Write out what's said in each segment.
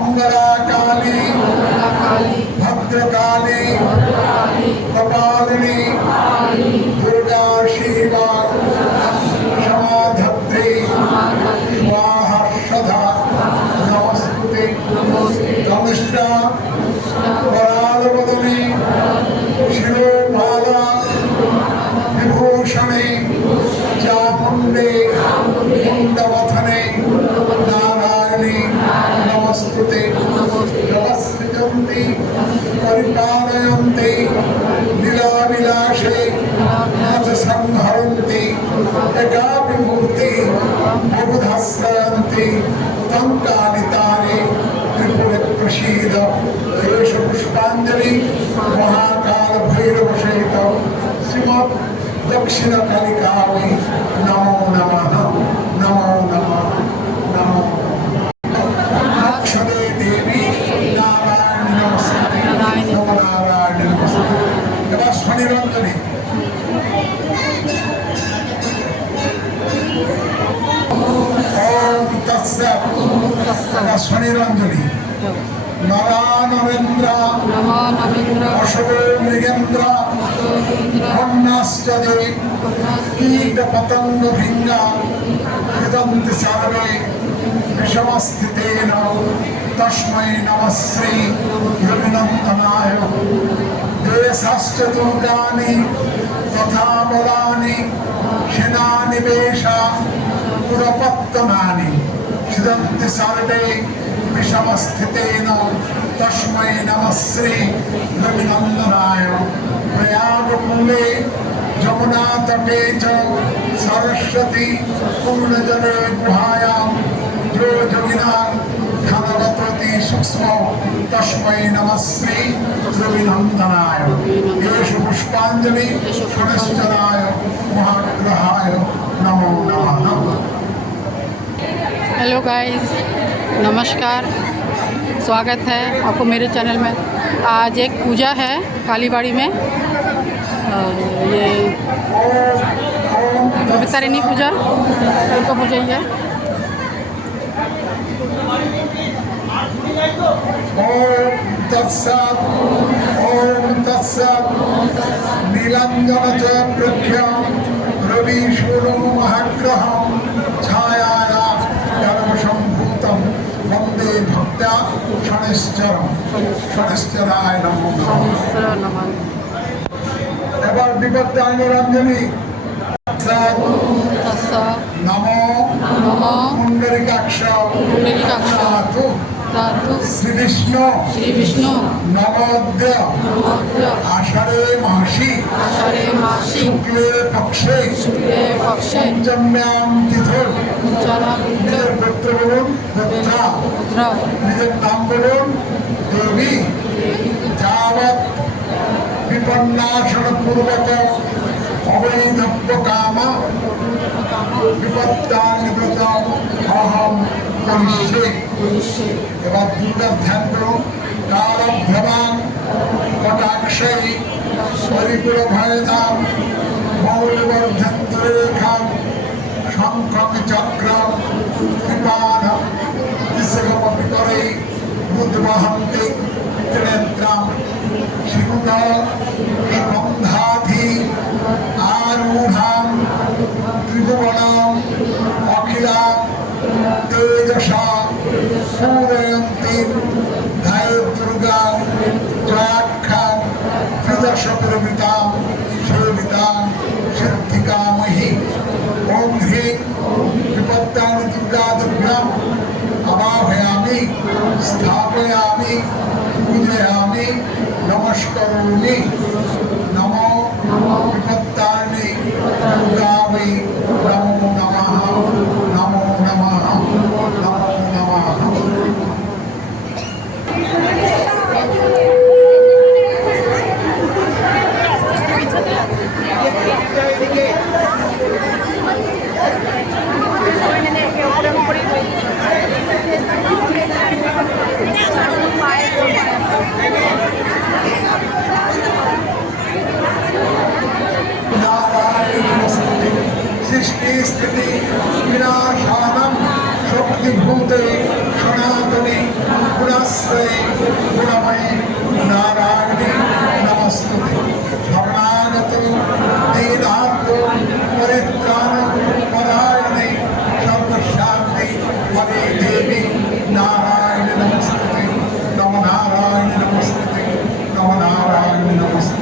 मंगला काली भद्रकाली कपालिनी दुर्गा शिवा क्षमाधत्री स्वाहा सदा नमस्ते कनिष्ठा करालवदनी शिरोमाला विभूषणे चामुण्डे मुण्डवथने नारायणी नमस्ते नमस्कृतन्ति परिपालयन्ति लीलाविलासे नाथ संहरन्ति एकापि मूर्ति बहुधाश्रयन्ति तं कालितारे त्रिपुरे प्रसीद एष पुष्पाञ्जलि महाकाल भैरव सहित श्रीमद् दक्षिण कालिकायै नमो नमः नमो नमः नमो अक्षरे देवी नारायण नमस्ते नमो नारायण नमस्ते एबार शनिरञ्जनी ओम तत्सत् एबार शनिरञ्जनी नरानरेन्द्र अशोक मृगेन्द्र वन्नाश्चदे कीट पतंग भिंगा हृदन्ति सर्वे विषमस्थितेन तस्मै नमः श्री योगिनन्दनाय देशाश्च दुर्गानि तथा बलानि सेनानिवेशा पुरपत्तनानि हृदन्ति सर्वे विषमस्थितेन तस्मै नमः श्री रविनन्दनाय प्रयागकूले जमुना तटे च सरस्वती पूर्णजले गुहायां जो योगिनां धनवती सूक्ष्म तस्मै नमः श्री रविनन्दनाय एष पुष्पाञ्जलि शनिश्चराय महाग्रहाय नमो नमः। हेलो गाइस, नमस्कार, स्वागत है आपको मेरे चैनल में। आज एक पूजा है कालीबाड़ी में, ये वितारिणी पूजा उनको पूजा ही है। ओम तत्सत् नीलांजन च प्रख्यां रवि सूर्यो महाग्रहं छायाया सर्वसंभूतं वंदे भक्त्या शनिश्चराय नमो नमः। एबार विपत्तारिणी रंजनी नमो पुंडरीकाक्ष श्री विष्णु नवोद्य आषाढ़े मासी शुक्ले पक्षे पंचम्यां तिथि निजेर गोत्र बोलुन गोत्रा निजेर नाम बोलुन देवी यावत् विपन्नासन पूर्वक अवैधव्य काम विपत्तानि अहम करिष्ये। एबार दुर्गा ध्यान करो कालभ्रवान कटाक्षै परिपूरभयदां मौलिवर्धन्तरेखां शङ्खं चक्रं कृपाणं दिशगमपि करे बुद्धवहन्ति त्रिनेत्रां शिवुन गन्धाधि आरूढां त्रिभुवनां अखिलां तेजसा पूरयन्ति ध्याये दुर्गां जयाख्यां त्रिदशपुरमितां सेवितां सिद्धिकामहि। ओम ह्रीं विपत्तानि दुर्गादेव्याम् आवाहयामि स्थापयामि पूजयामि नमस्करोमि। नमो विपत्तानि दुर्गावै नमो नमः नमो नमः नमो नमः। सृष्टि स्थिति विनाशानं शक्तिभूते सनातने नमस्ते गुणमयी नारायणी नमस्तुते शरणागत दीनार्थ परित्राण परायणे सर्वशांति हरे देवी नारायण नमस्ते नम नारायण नमस्ते नम नारायण नमस्ते।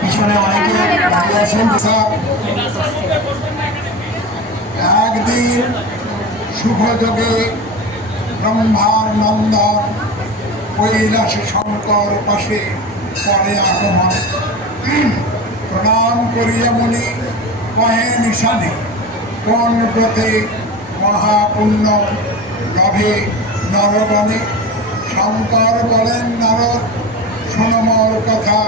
পিছনে অনেকে দাঁড়িয়ে আছেন। একদিন শুভযোগে ব্রহ্মার নন্দন কৈলাসে শঙ্কর পাশে পরে আগমন প্রণাম করিয়া মুনি কহে নিশানে কোন ব্রতে মহাপুণ্য লভে নরগণে। শঙ্কর বলেন নারদ শোনো মোর কথা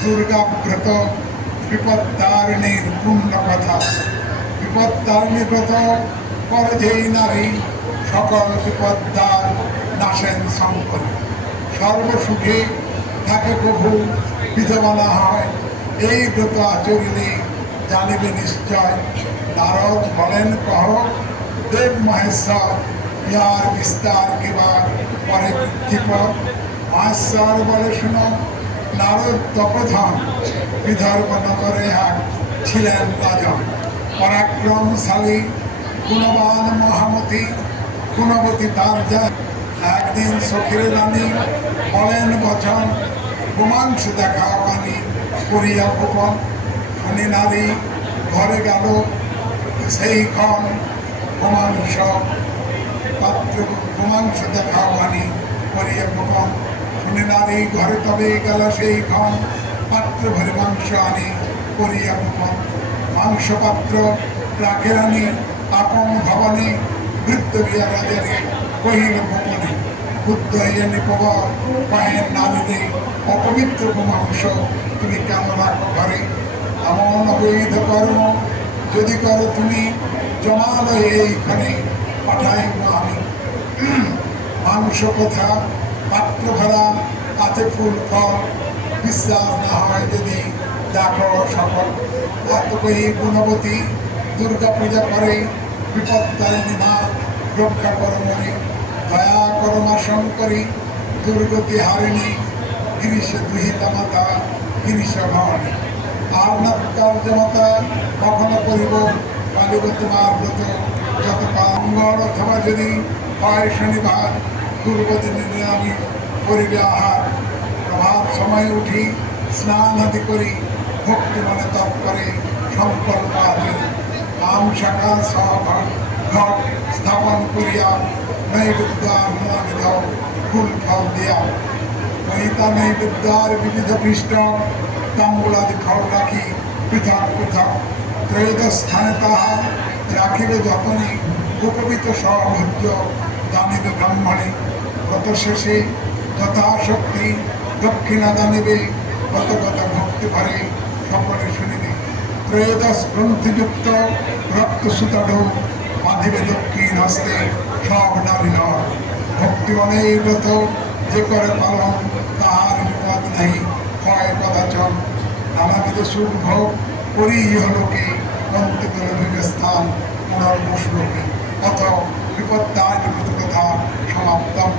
দুর্গাব্রত বিপত্তারিণীর পূর্ণ কথা। বিপত্তারিণী ব্রত করে যেই নারী সকল বিপদ্দার নাশেন শঙ্কর। সর্বসুখে থাকে প্রভু বিধবা না হয় এই ব্রত আচরিলে জানিবে নিশ্চয়। নারদ বলেন কহ দেব মহেশ্বর ইহার বিস্তার কিবা পরে বৃদ্ধিপদ। মহেশ্বর বলে শুনো নারদ তপোধন বিদর্ভ নগরে এক ছিলেন রাজন পরাক্রমশালী গুণবান মহামতি গুণবতী তার যা। একদিন সখীর রানী বলেন বচন গোমাংস দেখা বাণী করিয়া গোপন। শুনি নারী ঘরে গেল সেই ক্ষণ গোমাংস পাত্র গোমাংস দেখা বাণী করিয়া গোপন। শুনি নারী ঘরে তবে গেল সেই ক্ষণ পাত্র ভরে মাংস আনি করিয়া গোপন। মাংস পাত্র রাখে রানী আপন ভবনে বৃদ্ধ বিয়া রাজারে কহিল গোপনে। বুদ্ধ হইয়া নিপবর কহেন নারীরে অপবিত্র গোমাংস তুমি কেন রাখো ঘরে। এমন অবৈধ কর্ম যদি করো তুমি জমালো এইখানে পাঠাইব আমি। মাংস কথা পাত্র ভরা আছে ফুল ফল বিশ্বাস না হয় যদি দেখো সকল। এত কহি গুণবতী দুর্গা পূজা করে বিপত্তারিণী মা রক্ষা করো মনে। দয়া করো মা শঙ্করী দুর্গতি হারিণী গিরিশ দুহিতা মাতা গিরিশ ভবানী। আর নাট্যার্যমতা কখনো করিব পালিব তোমার ব্রত যত কাঙ্গর অথবা যদি হয় শনিবার দুর্গদিনে আমি করিবে আহার। প্রভাত সময় উঠি স্নান আদি করি ভক্তি মনে তপ করে সংকল্প আদি। আম শাখা সহ ঘট স্থাপন করিয়া নৈবেদ্য আহ্বানিত ফুল ফল দিয়া। নৈতা নৈবেদ্যার বিবিধ পৃষ্ঠ তাম্বুলাদি ফল রাখি পৃথক পৃথক। ত্রয়োদশ স্থানে তাহা রাখিবে যতনে উপবিত সভোজ্য দানিবে ব্রাহ্মণে। ব্রত শেষে যথাশক্তি দক্ষিণা দানিবে কত কত ভক্তি ভরে সকলে শুনিবে। ত্রয়োদশ গ্রন্থিযুক্ত রক্তসূতাঢ্য বাঁধিবে দক্ষিণ হস্তে সব নারী নর। ভক্তি অনেক ব্রত যে করে পালন তাহার বিপদ নাই হয় কদাচন। নানাবিধ সুখ ভোগ করি ইহলোকে অন্তিম স্থান পুনর্বসলোকে। অথ বিপত্তারিণী কথা সমাপ্তম।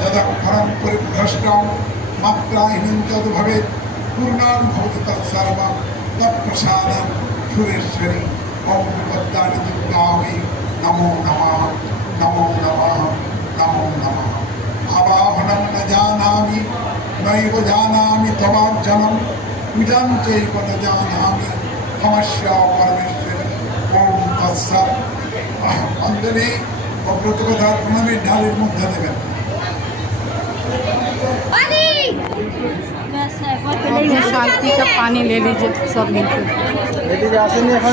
যদক্ষরং পরিভ্রষ্টং মাত্রাহীন তদ ভবেৎ পূর্ণাং ভবতি তৎসর্বং তৎপ্রসাদং সুরেশ্বরী। ওম বিপত্তারিণী দুর্গাयै নমো নমঃ নমো নমঃ নমো নমঃ। আবাহनं ন জানামি নৈব জানামি তবার্চনম পূজাং চৈব ন জানামি তমস্য পরমেশ্বরী। ওম তৎসৎ। অঞ্জলি অব্রত কথার প্রণামী ডালের মধ্যে দেবেন। अपने शांति का पानी ले लीजिए सब मिलकर।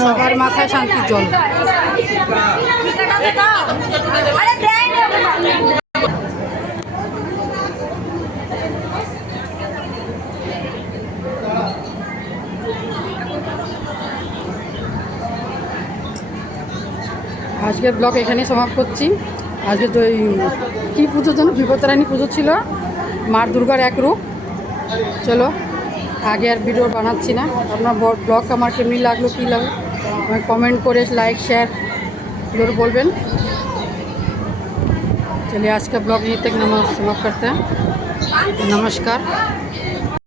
सबर माथा शांति जल। আজকের ব্লগ এখানেই সমাপ্ত করছি। আজকে তো এই কী পুজোর জন্য বিপত্তারানী পুজো ছিল, মা দুর্গার এক রূপ। চলো আগে আর ভিডিও বানাচ্ছি না। আপনার ব্লগ আমার কেমনি লাগলো, কী লাগলো আমাকে কमेंट করে लाइक शेयर जरूर बोलবেন। चलिए आज का ब्लॉग यहीं तक समाप्त करते हैं। नमस्कार।